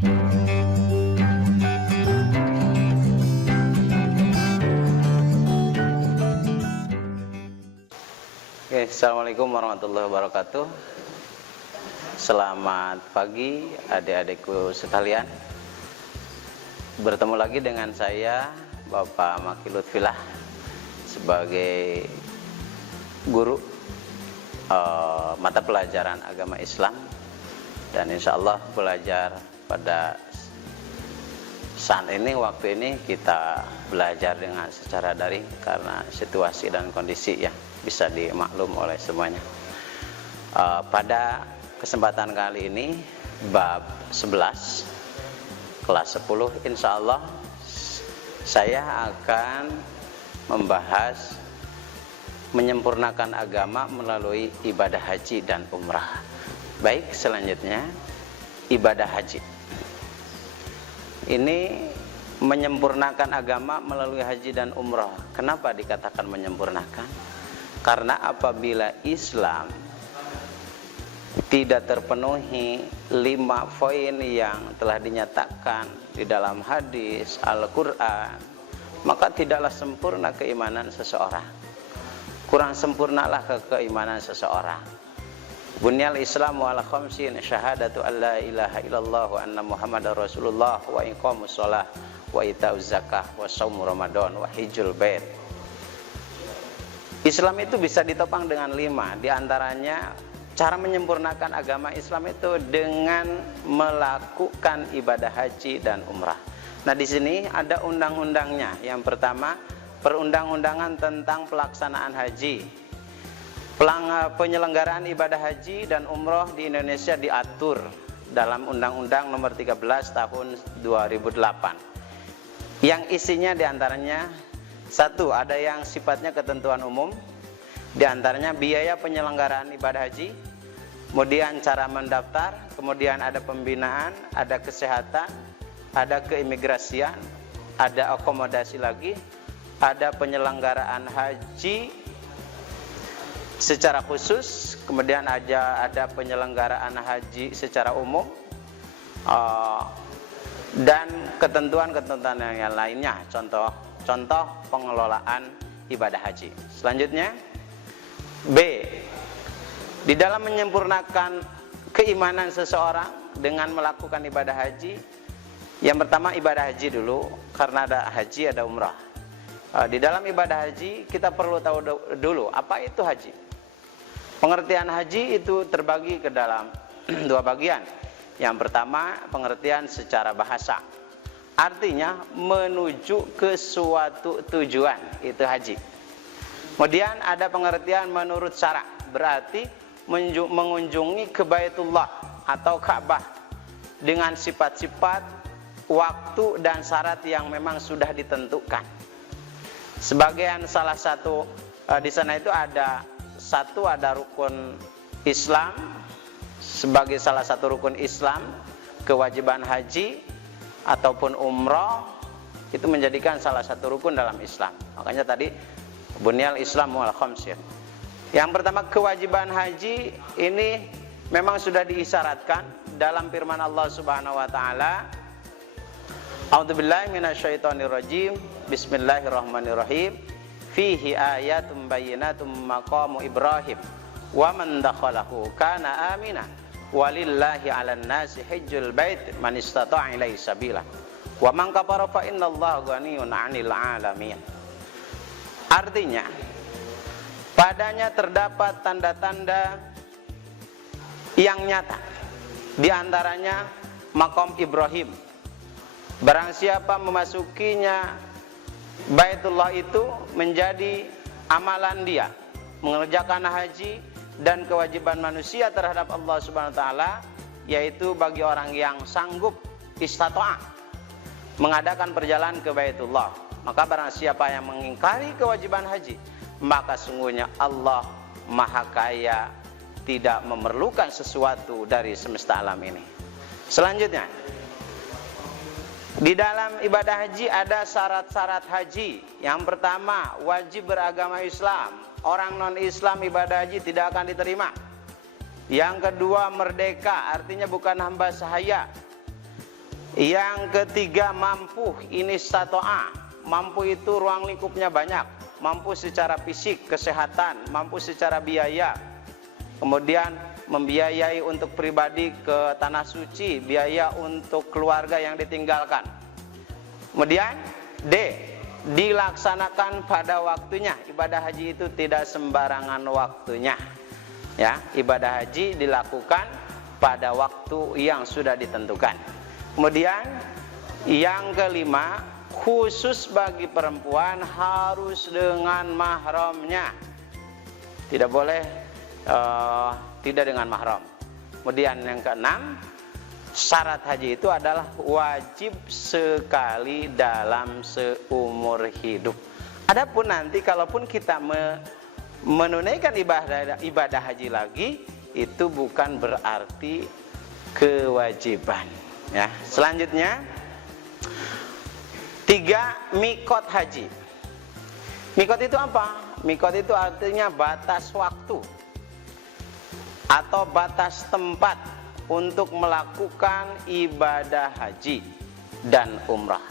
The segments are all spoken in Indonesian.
Oke, assalamualaikum warahmatullahi wabarakatuh. Selamat pagi adik-adikku sekalian. Bertemu lagi dengan saya Bapak Maki Lutfilah sebagai guru mata pelajaran agama Islam, dan insya Allah belajar pada saat ini, waktu ini kita belajar dengan secara daring karena situasi dan kondisi ya bisa dimaklum oleh semuanya. Pada kesempatan kali ini bab 11 kelas 10, insya Allah saya akan membahas menyempurnakan agama melalui ibadah haji dan umrah. Baik, selanjutnya ibadah haji. Ini menyempurnakan agama melalui haji dan umrah. Kenapa dikatakan menyempurnakan? Karena apabila Islam tidak terpenuhi 5 poin yang telah dinyatakan di dalam hadis Al-Quran, maka tidaklah sempurna keimanan seseorang. Kurang sempurnalah keimanan seseorang. Bunyal Islamu ala khamsin, syahadatu an la ilaha illallah wa anna muhammadar rasulullah wa iqamus shalah wa itauz zakah wa shaum ramadan wa hijjul bait. Islam itu bisa ditopang dengan 5. Di antaranya cara menyempurnakan agama Islam itu dengan melakukan ibadah haji dan umrah. Nah, di sini ada undang-undangnya. Yang pertama, perundang-undangan tentang pelaksanaan haji. Penyelenggaraan ibadah haji dan umrah di Indonesia diatur dalam Undang-Undang Nomor 13 Tahun 2008. Yang isinya diantaranya 1, ada yang sifatnya ketentuan umum, diantaranya biaya penyelenggaraan ibadah haji, kemudian cara mendaftar, kemudian ada pembinaan, ada kesehatan, ada keimigrasian, ada akomodasi lagi, ada penyelenggaraan haji secara khusus, kemudian ada penyelenggaraan haji secara umum, dan ketentuan-ketentuan yang lainnya, contoh pengelolaan ibadah haji. Selanjutnya B, di dalam menyempurnakan keimanan seseorang dengan melakukan ibadah haji, yang pertama ibadah haji dulu, karena ada haji ada umrah. Di dalam ibadah haji kita perlu tahu dulu apa itu haji. Pengertian haji itu terbagi ke dalam 2 bagian. Yang pertama, pengertian secara bahasa, artinya menuju ke suatu tujuan, itu haji. Kemudian ada pengertian menurut syara, berarti mengunjungi ke Baitullah atau Ka'bah dengan sifat-sifat, waktu dan syarat yang memang sudah ditentukan. Sebagian salah satu di sana itu ada rukun Islam, sebagai salah satu rukun Islam, kewajiban haji ataupun umrah itu menjadikan salah satu rukun dalam Islam. Makanya tadi bunyal Islamu ala khamsin. Yang pertama, kewajiban haji ini memang sudah diisyaratkan dalam firman Allah Subhanahu wa taala, A'udzubillahi minasyaitonirrajim, bismillahirrahmanirrahim, fihi ayatum bayyinatum maqamu Ibrahim wa man dakhalahu kana amina walillahi 'alan nasi hajjul bait man istata'a ilaihi sabila wa man kafara fa innallaha ghaniyyun 'anil 'alamin. Artinya, padanya terdapat tanda-tanda yang nyata, di antaranya maqam Ibrahim. Barang siapa memasukinya Baitullah itu menjadi amalan dia, mengerjakan haji dan kewajiban manusia terhadap Allah Subhanahu wa taala, yaitu bagi orang yang sanggup istata'a mengadakan perjalanan ke Baitullah. Maka barang siapa yang mengingkari kewajiban haji, maka sungguhnya Allah Maha Kaya, tidak memerlukan sesuatu dari semesta alam ini. Selanjutnya, di dalam ibadah haji ada syarat-syarat haji. Yang pertama, wajib beragama Islam. Orang non-Islam ibadah haji tidak akan diterima. Yang kedua, merdeka, artinya bukan hamba sahaya. Yang ketiga mampu, ini stato'a. Mampu itu ruang lingkupnya banyak. Mampu secara fisik, kesehatan, mampu secara biaya. Kemudian membiayai untuk pribadi ke tanah suci, biaya untuk keluarga yang ditinggalkan. Kemudian D, dilaksanakan pada waktunya. Ibadah haji itu tidak sembarangan waktunya. Ya, ibadah haji dilakukan pada waktu yang sudah ditentukan. Kemudian yang kelima, khusus bagi perempuan harus dengan mahramnya. Tidak boleh tidak dengan mahram. Kemudian yang keenam, syarat haji itu adalah wajib sekali dalam seumur hidup. Adapun nanti kalaupun kita menunaikan ibadah haji lagi, itu bukan berarti kewajiban. Ya, selanjutnya 3, mikot haji. Mikot itu apa? Mikot itu artinya batas waktu atau batas tempat untuk melakukan ibadah haji dan umrah.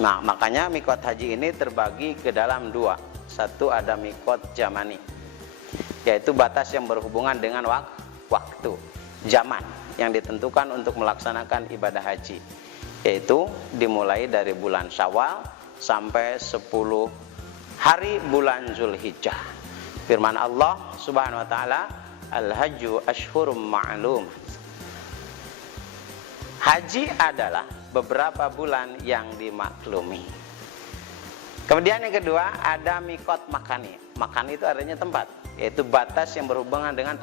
Nah, makanya mikot haji ini terbagi ke dalam 2. Satu ada mikot zamani, yaitu batas yang berhubungan dengan waktu, zaman yang ditentukan untuk melaksanakan ibadah haji, yaitu dimulai dari bulan Syawal sampai 10 hari bulan Zulhijjah. Firman Allah Subhanahu wa taala, Al-hajju ashhurum ma'lum. Haji adalah beberapa bulan yang dimaklumi. Kemudian yang kedua ada mikot makani. Makani itu artinya tempat, yaitu batas yang berhubungan dengan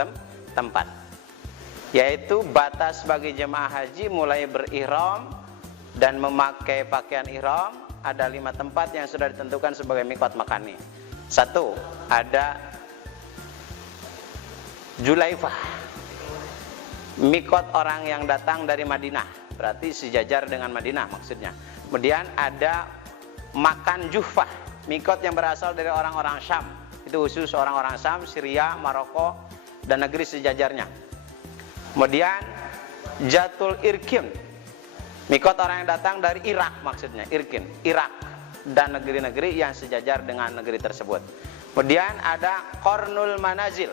tempat. Yaitu batas bagi jemaah haji mulai berihram dan memakai pakaian ihram. Ada 5 tempat yang sudah ditentukan sebagai mikot makani. 1, ada Julaifah, mikot orang yang datang dari Madinah, berarti sejajar dengan Madinah maksudnya. Kemudian ada Makan Juhfah, mikot yang berasal dari orang-orang Syam, itu khusus orang-orang Syam, Syria, Maroko, dan negeri sejajarnya. Kemudian Jatul Irkin, mikot orang yang datang dari Irak maksudnya, Irkin, Irak, dan negeri-negeri yang sejajar dengan negeri tersebut. Kemudian ada Qarnul Manazil,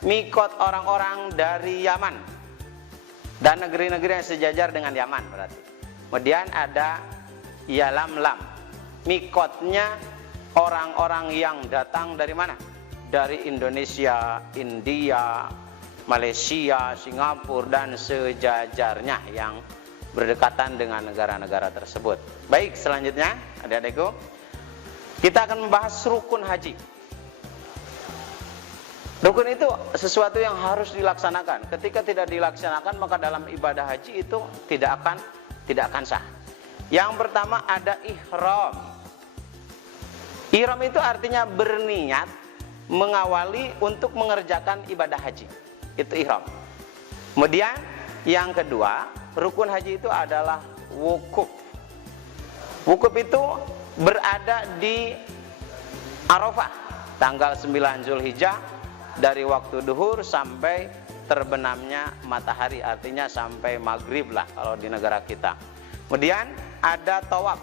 mikot orang-orang dari Yaman dan negeri-negeri yang sejajar dengan Yaman berarti. Kemudian ada Yalamlam, mikotnya orang-orang yang datang dari mana? Dari Indonesia, India, Malaysia, Singapura, dan sejajarnya yang berdekatan dengan negara-negara tersebut. Baik, selanjutnya adik-adikku, kita akan membahas rukun haji. Rukun itu sesuatu yang harus dilaksanakan. Ketika tidak dilaksanakan, maka dalam ibadah haji itu tidak akan sah. Yang pertama ada ihram. Ihram itu artinya berniat mengawali untuk mengerjakan ibadah haji. Itu ihram. Kemudian yang kedua, rukun haji itu adalah wukuf. Wukuf itu berada di Arafah tanggal 9 Zulhijjah, dari waktu duhur sampai terbenamnya matahari, artinya sampai maghrib lah kalau di negara kita. Kemudian ada tawaf.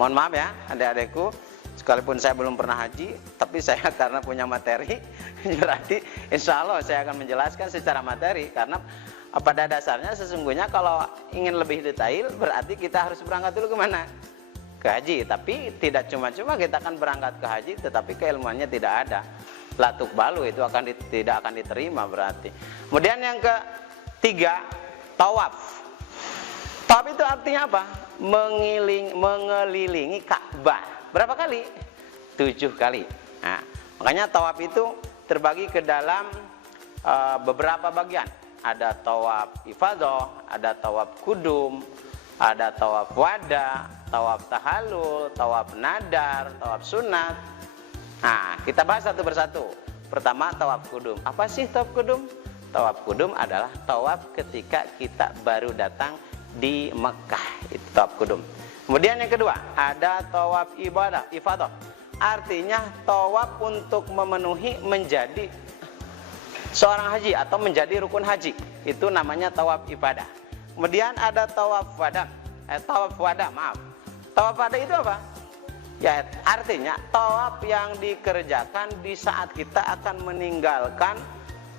Mohon maaf ya adik-adikku, sekalipun saya belum pernah haji, tapi saya karena punya materi, berarti insya Allah saya akan menjelaskan secara materi. Karena pada dasarnya sesungguhnya kalau ingin lebih detail, berarti kita harus berangkat dulu kemana? Ke haji. Tapi tidak cuma-cuma kita akan berangkat ke haji, tetapi keilmuannya tidak ada. Latuk balu itu tidak akan diterima berarti. Kemudian yang ketiga, tawaf. Tawaf itu artinya apa? Mengelilingi Ka'bah. Berapa kali? 7 kali. Nah, makanya tawaf itu terbagi ke dalam beberapa bagian. Ada tawaf ifadah, ada tawaf kudum, ada tawaf wada, tawaf tahallul, tawaf nadar, tawaf sunat. Nah, kita bahas satu persatu. Pertama, tawaf kudum. Apa sih tawaf kudum? Tawaf kudum adalah tawaf ketika kita baru datang di Mekah. Itu tawaf kudum. Kemudian yang kedua, ada tawaf ifadah. Artinya tawaf untuk memenuhi menjadi seorang haji atau menjadi rukun haji. Itu namanya tawaf ibadah. Kemudian ada tawaf wada. Tawaf wada, maaf. Tawaf wada itu apa? Ya, artinya tawaf yang dikerjakan di saat kita akan meninggalkan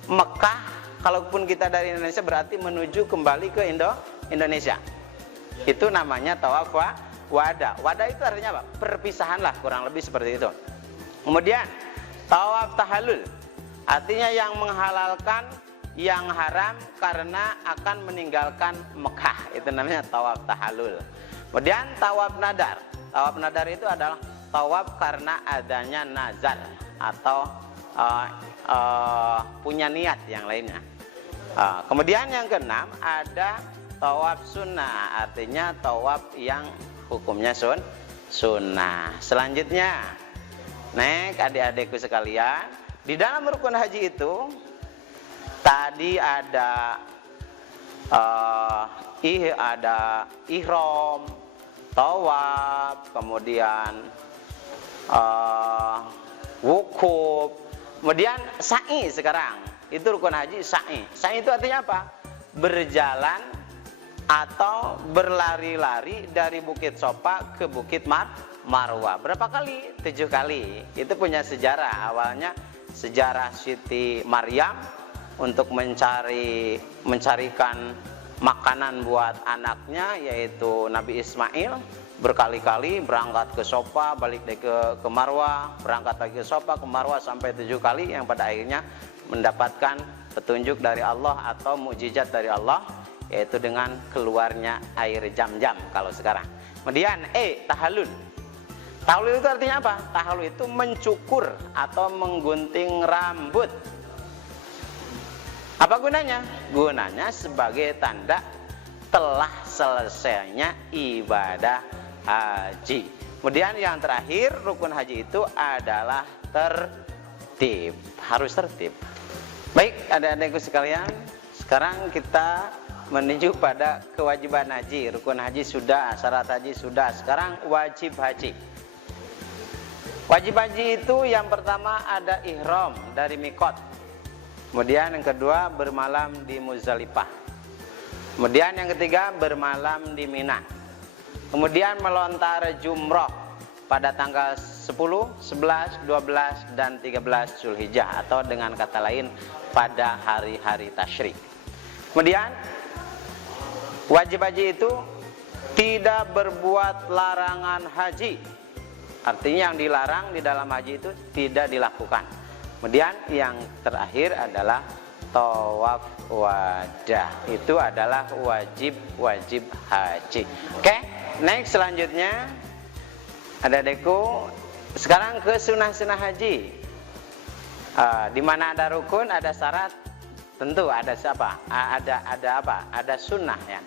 Mekah. Kalaupun kita dari Indonesia berarti menuju kembali ke Indonesia. Itu namanya tawaf wada. Wada itu artinya apa? Perpisahan lah, kurang lebih seperti itu. Kemudian tawaf tahallul, artinya yang menghalalkan yang haram karena akan meninggalkan Mekah. Itu namanya tawaf tahallul. Kemudian tawaf nadar. Tawaf nadar itu adalah tawaf karena adanya nazar atau punya niat yang lainnya. Kemudian yang keenam ada tawaf sunnah, artinya tawaf yang hukumnya sunnah. Selanjutnya, adik-adikku sekalian, di dalam rukun haji itu tadi ada ihram, tawaf, kemudian wukuf, kemudian sa'i. Sekarang itu rukun haji, sa'i. Sa'i itu artinya apa? Berjalan atau berlari-lari dari Bukit Sofa ke Bukit Marwah. Berapa kali? 7 kali. Itu punya sejarah. Awalnya sejarah Siti Maryam untuk mencarikan makanan buat anaknya, yaitu Nabi Ismail. Berkali-kali berangkat ke Sofa, balik lagi ke Marwah, berangkat lagi ke Sofa, ke Marwah sampai 7 kali, yang pada akhirnya mendapatkan petunjuk dari Allah atau mukjizat dari Allah, yaitu dengan keluarnya air Zam-Zam kalau sekarang. Kemudian tahallul. Tahallul itu artinya apa? Tahallul itu mencukur atau menggunting rambut. Apa gunanya? Gunanya sebagai tanda telah selesainya ibadah haji. Kemudian yang terakhir, rukun haji itu adalah tertib. Harus tertib. Baik, adik-adikku sekalian, sekarang kita menuju pada kewajiban haji. Rukun haji sudah, syarat haji sudah. Sekarang wajib haji. Wajib haji itu yang pertama ada ihram dari mikot. Kemudian yang kedua bermalam di Muzdalifah. Kemudian yang ketiga bermalam di Mina. Kemudian melontar jumroh pada tanggal 10, 11, 12 dan 13 Zulhijjah, atau dengan kata lain pada hari-hari tasyrik. Kemudian wajib haji itu tidak berbuat larangan haji. Artinya yang dilarang di dalam haji itu tidak dilakukan. Kemudian yang terakhir adalah tawaf wadah. Itu adalah wajib haji. Oke, next selanjutnya adik-adikku, sekarang ke sunnah haji. Di mana ada rukun, ada syarat, tentu ada siapa? Ada apa? Ada sunnah ya.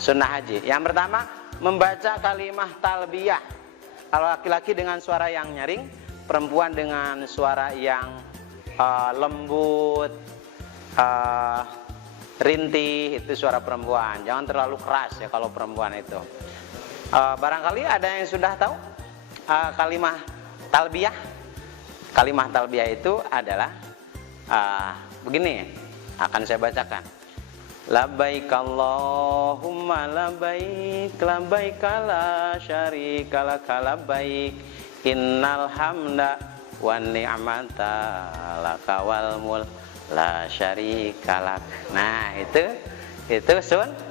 Sunnah haji. Yang pertama membaca kalimah talbiyah. Kalau laki-laki dengan suara yang nyaring, perempuan dengan suara yang lembut, rintih, itu suara perempuan. Jangan terlalu keras ya kalau perempuan itu. Barangkali ada yang sudah tahu kalimah talbiyah. Kalimah talbiyah itu adalah begini, akan saya bacakan. Labbaik Allahumma labbaik, labbaik la syarika lak, labbaik innal hamda wan ni'mata laka wal mulk la syarika lak. Nah, itu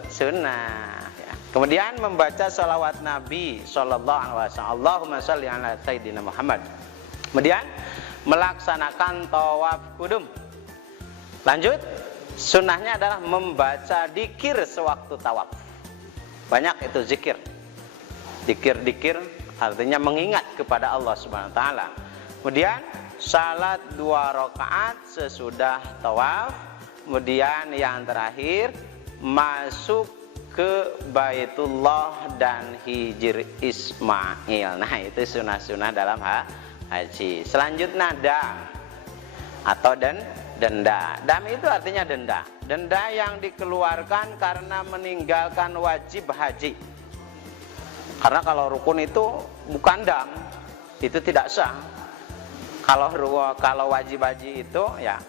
sunnah ya. Kemudian membaca sholawat Nabi sallallahu alaihi wasallam, Allahumma sholli ala sayyidina Muhammad. Kemudian melaksanakan tawaf kudum. Lanjut, sunnahnya adalah membaca dzikir sewaktu tawaf. Banyak itu zikir. Dzikir artinya mengingat kepada Allah Subhanahu wa taala. Kemudian salat 2 rakaat sesudah tawaf. Kemudian yang terakhir masuk ke Baitullah dan hijr Ismail. Nah, itu sunnah-sunnah dalam haji. Selanjutnya dam atau denda. Dam itu artinya denda. Denda yang dikeluarkan karena meninggalkan wajib haji. Karena kalau rukun itu bukan dam, itu tidak sah. Kalau wajib haji itu ya,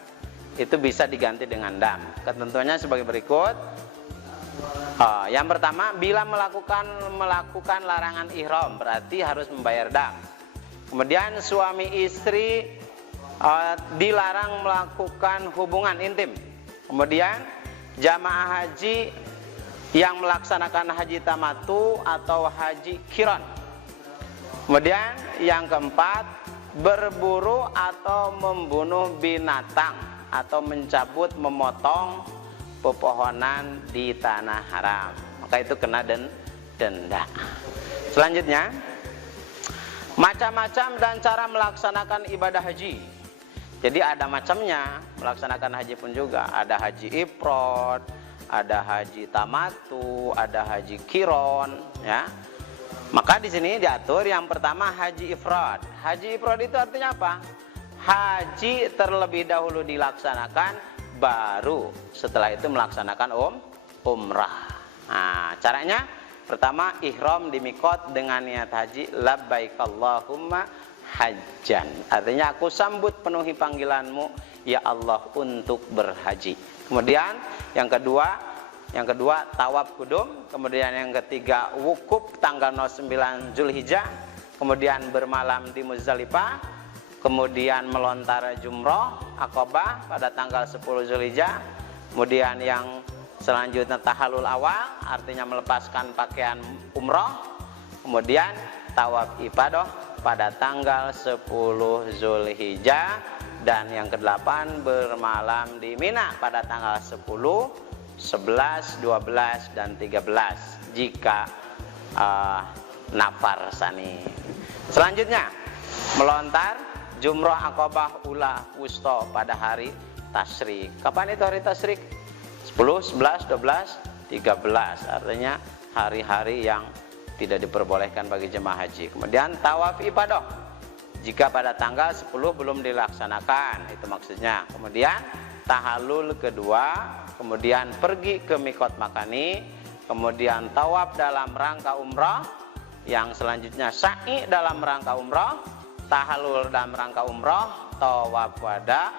itu bisa diganti dengan dam. Ketentuannya sebagai berikut. Yang pertama, bila melakukan larangan ihram berarti harus membayar dam. Kemudian suami istri dilarang melakukan hubungan intim. Kemudian jamaah haji yang melaksanakan haji tamattu atau haji qiran. Kemudian yang keempat, berburu atau membunuh binatang atau mencabut, memotong pepohonan di tanah haram, maka itu kena denda. Selanjutnya, macam-macam dan cara melaksanakan ibadah haji. Jadi ada macamnya melaksanakan haji pun juga. Ada haji ifrad, ada haji tamattu, ada haji qiran, ya. Maka di sini diatur yang pertama haji ifrad. Haji ifrad itu artinya apa? Haji terlebih dahulu dilaksanakan, baru setelah itu melaksanakan umrah. Nah, caranya pertama ihram di mikot dengan niat haji, labbaik Allahumma hajjan. Artinya aku sambut penuhi panggilanmu ya Allah untuk berhaji. Kemudian yang kedua tawaf kudum. Kemudian yang ketiga wukuf tanggal 9 Zulhijjah. Kemudian bermalam di Muzdalifah. Kemudian melontar jumroh Aqabah pada tanggal 10 Zulhijjah. Kemudian yang selanjutnya tahallul awal, artinya melepaskan pakaian umroh. Kemudian tawaf ifadah pada tanggal 10 Zulhijjah. Dan yang ke-8 bermalam di Mina pada tanggal 10, 11, 12, dan 13 jika nafar sani. Selanjutnya melontar jumroh Aqabah ula wusta pada hari tasyrik. Kapan itu hari tasyrik? 10, 11, 12, 13. Artinya hari-hari yang tidak diperbolehkan bagi jemaah haji. Kemudian tawaf ifadah jika pada tanggal 10 belum dilaksanakan, itu maksudnya. Kemudian tahallul kedua, kemudian pergi ke mikot makani, kemudian tawaf dalam rangka umrah, yang selanjutnya sa'i dalam rangka umrah, tahallul dalam rangka umrah, tawaf wada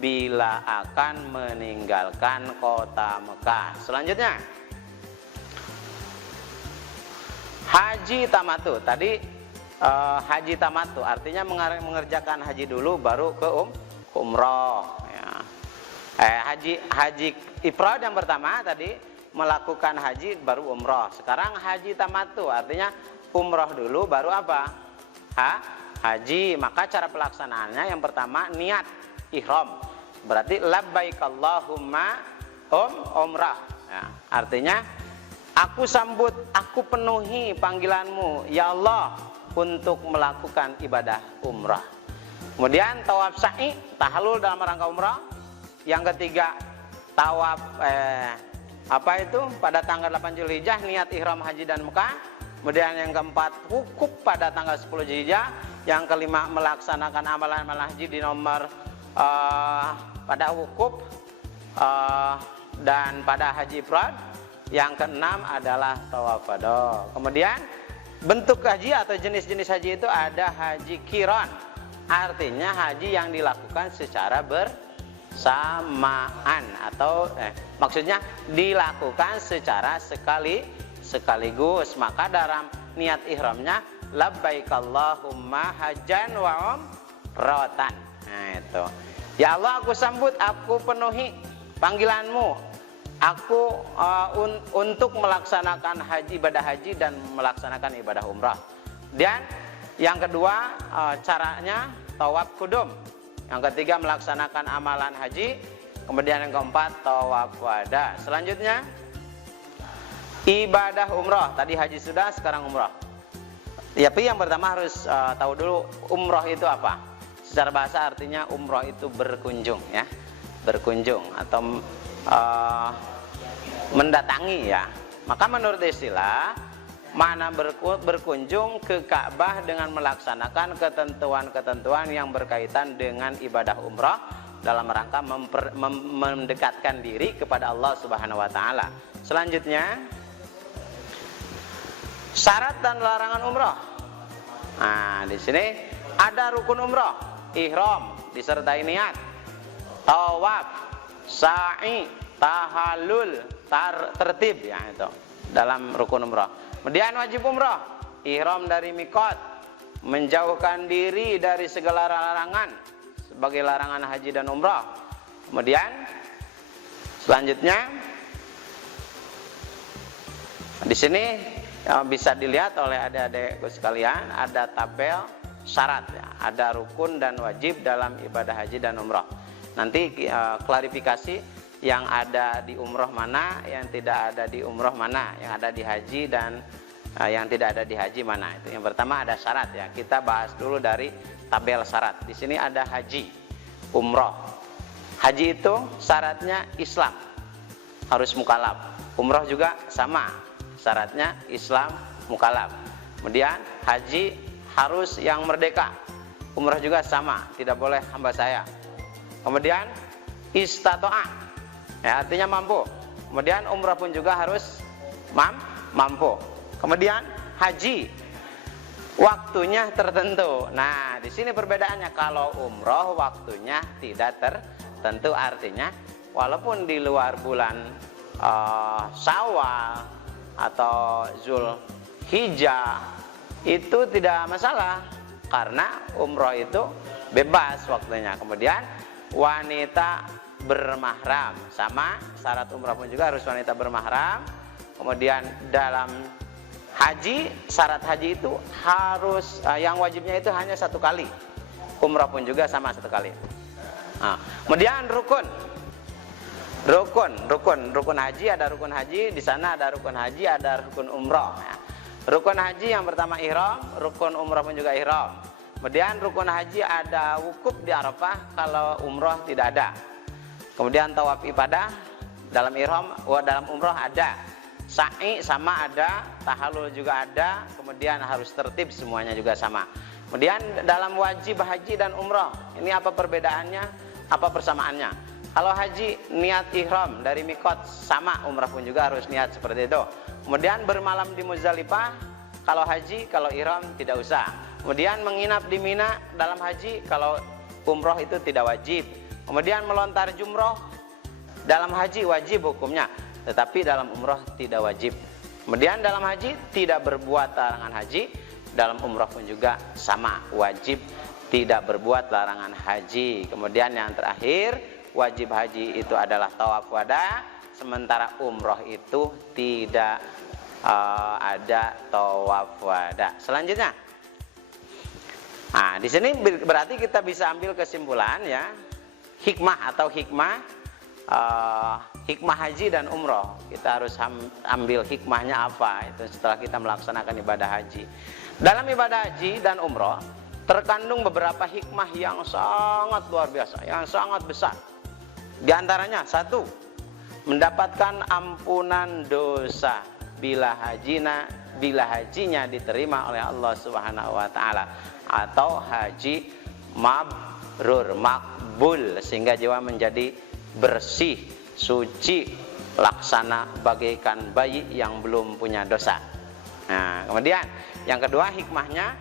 bila akan meninggalkan kota Mekah. Selanjutnya haji tamattu. Tadi haji tamattu artinya mengerjakan haji dulu baru ke umrah, ya. Haji ifrad yang pertama tadi melakukan haji baru umrah. Sekarang haji tamattu artinya umrah dulu baru apa? Haji. Maka cara pelaksanaannya yang pertama niat ihram. Berarti labbaik Allahumma umrah. Ya, artinya aku sambut, aku penuhi panggilanmu ya Allah untuk melakukan ibadah umrah. Kemudian tawaf sa'i, tahallul dalam rangka umrah. Yang ketiga tawaf pada tanggal 8 Zulhijjah niat ihram haji dan Mekah. Kemudian yang keempat wukuf pada tanggal 10 Zulhijjah. Yang kelima melaksanakan amalan-amalan haji di nomor pada wukuf dan pada haji ifrad. Yang keenam adalah tawaf wada. Kemudian bentuk haji atau jenis-jenis haji itu ada haji qiran. Artinya haji yang dilakukan secara bersamaan atau maksudnya dilakukan secara sekaligus. Maka dalam niat ihramnya labbaik Allahumma hajjan wa umratan. Nah itu. Ya Allah aku sambut, aku penuhi panggilanmu. Aku untuk melaksanakan ibadah haji dan melaksanakan ibadah umrah. Dan yang kedua caranya tawaf kudum. Yang ketiga melaksanakan amalan haji. Kemudian yang keempat tawaf wada. Selanjutnya ibadah umrah. Tadi haji sudah, sekarang umrah. Tapi yang pertama harus tahu dulu umrah itu apa. Secara bahasa artinya umrah itu berkunjung, ya, berkunjung atau mendatangi, ya. Maka menurut istilah mana berkunjung ke Ka'bah dengan melaksanakan ketentuan-ketentuan yang berkaitan dengan ibadah umrah dalam rangka mendekatkan diri kepada Allah Subhanahu wa taala. Selanjutnya syarat dan larangan umrah. Nah, di sini ada rukun umrah, ihram disertai niat, tawaf, sa'i, tahallul, tertib ya itu dalam rukun umrah. Kemudian wajib umrah, ihram dari mikot, menjauhkan diri dari segala larangan sebagai larangan haji dan umrah. Kemudian selanjutnya di sini bisa dilihat oleh adik-adikku sekalian, ada tabel syarat ya, ada rukun dan wajib dalam ibadah haji dan umrah. Nanti klarifikasi yang ada di umrah mana, yang tidak ada di umrah mana, yang ada di haji dan yang tidak ada di haji mana. Itu yang pertama ada syarat ya. Kita bahas dulu dari tabel syarat. Di sini ada haji, umrah. Haji itu syaratnya Islam, harus mukallaf. Umrah juga sama, syaratnya Islam, mukallaf. Kemudian haji harus yang merdeka. Umrah juga sama, tidak boleh hamba saya. Kemudian istato'ah, ya, artinya mampu. Kemudian umrah pun juga harus mampu. Kemudian haji waktunya tertentu. Nah, di sini perbedaannya. Kalau umrah waktunya tidak tertentu, artinya walaupun di luar bulan Syawal atau Zulhijjah itu tidak masalah, karena umrah itu bebas waktunya. Kemudian wanita bermahram, sama syarat umrah pun juga harus wanita bermahram. Kemudian dalam haji, syarat haji itu harus yang wajibnya itu hanya 1 kali. Umrah pun juga sama 1 kali. Nah, kemudian rukun haji, ada rukun haji, di sana ada rukun haji, ada rukun umrah. Nah, rukun haji yang pertama ihram, rukun umrah pun juga ihram. Kemudian rukun haji ada wukuf di Arafah, kalau umrah tidak ada. Kemudian tawaf ibadah dalam ihram, dalam umrah ada. Sa'i sama ada, tahallul juga ada. Kemudian harus tertib, semuanya juga sama. Kemudian dalam wajib haji dan umrah, ini apa perbedaannya, apa persamaannya? Kalau haji niat ihram dari mikot sama, umrah pun juga harus niat seperti itu. Kemudian bermalam di Muzdalifah kalau haji, kalau ihram tidak usah. Kemudian menginap di Mina dalam haji, kalau umrah itu tidak wajib. Kemudian melontar jumroh dalam haji wajib hukumnya, tetapi dalam umrah tidak wajib. Kemudian dalam haji tidak berbuat larangan haji, dalam umrah pun juga sama, wajib tidak berbuat larangan haji. Kemudian yang terakhir, wajib haji itu adalah tawaf wada, sementara umrah itu tidak ada tawaf wada. Selanjutnya, nah di sini berarti kita bisa ambil kesimpulan ya, hikmah atau hikmah haji dan umrah. Kita harus ambil hikmahnya apa itu setelah kita melaksanakan ibadah haji. Dalam ibadah haji dan umrah terkandung beberapa hikmah yang sangat luar biasa, yang sangat besar. Di antaranya, 1, mendapatkan ampunan dosa bila hajinya diterima oleh Allah Subhanahu wa taala, atau haji mabrur, makbul, sehingga jiwa menjadi bersih, suci, laksana bagaikan bayi yang belum punya dosa. Nah, kemudian yang kedua hikmahnya,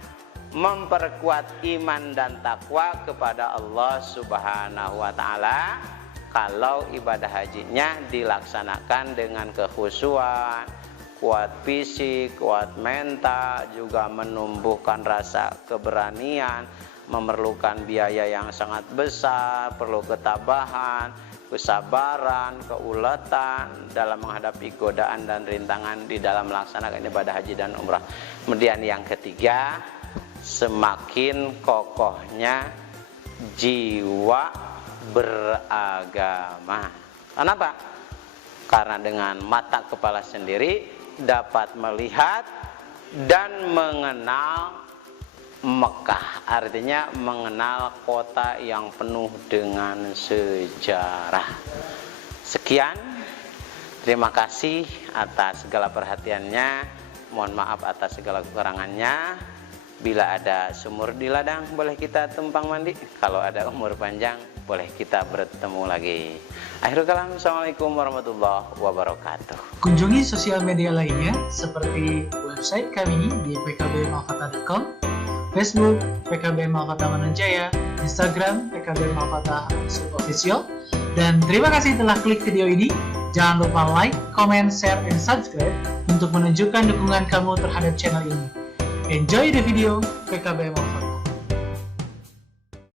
memperkuat iman dan takwa kepada Allah Subhanahu wa taala kalau ibadah hajinya dilaksanakan dengan kekhusyuan, kuat fisik, kuat mental, juga menumbuhkan rasa keberanian, memerlukan biaya yang sangat besar, perlu ketabahan, kesabaran, keuletan dalam menghadapi godaan dan rintangan di dalam melaksanakan ibadah haji dan umrah. Kemudian yang ketiga, semakin kokohnya jiwa beragama. Kenapa? Karena dengan mata kepala sendiri dapat melihat dan mengenal Mekah, artinya mengenal kota yang penuh dengan sejarah. Sekian, terima kasih atas segala perhatiannya. Mohon maaf atas segala kekurangannya. Bila ada sumur di ladang, boleh kita tumpang mandi. Kalau ada umur panjang, boleh kita bertemu lagi. Akhirul kalam, assalamualaikum warahmatullahi wabarakatuh. Kunjungi sosial media lainnya seperti website kami di pkbmalkota.com, Facebook PKB Malkota Mananjaya, Instagram PKB Malkota _official. Dan terima kasih telah klik video ini. Jangan lupa like, comment, share, and subscribe untuk menunjukkan dukungan kamu terhadap channel ini. Enjoy the video, PKBM Al-Fatah.